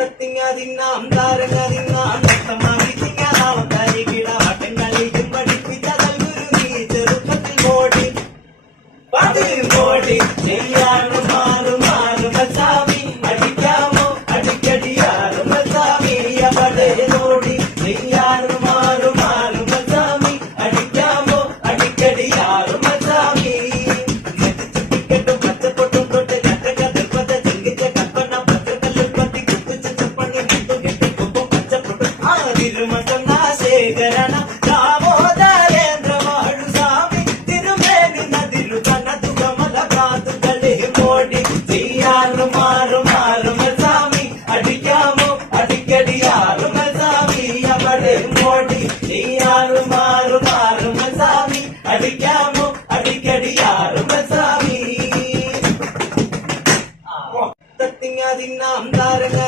തത്തിങ്ങാതിന്നാം താരങ്ങാതിന്നാം തത്തമാതി തിങ്ങാതാവം തരികിട ആട്ടം കളിക്കും പഠിപ്പിച്ച നൽകുരു നീ ചെറുപ്പത്തിൽ മോടി പതിരും മോടി ചെയ്യാൻ జగరణ దామోదరేంద్రవాడు స్వామి తిరుమేని నదిలు కనదు కమల కాదు కలి మోడి. తీయాలు మారు మారు మెసామి అడిగాము అడిగడి ఆరు మెసామి ఎవడే మోడి. తీయాలు మారు మారు మెసామి అడిగాము అడిగడి ఆరు మెసామి తిన్నా తిన్నా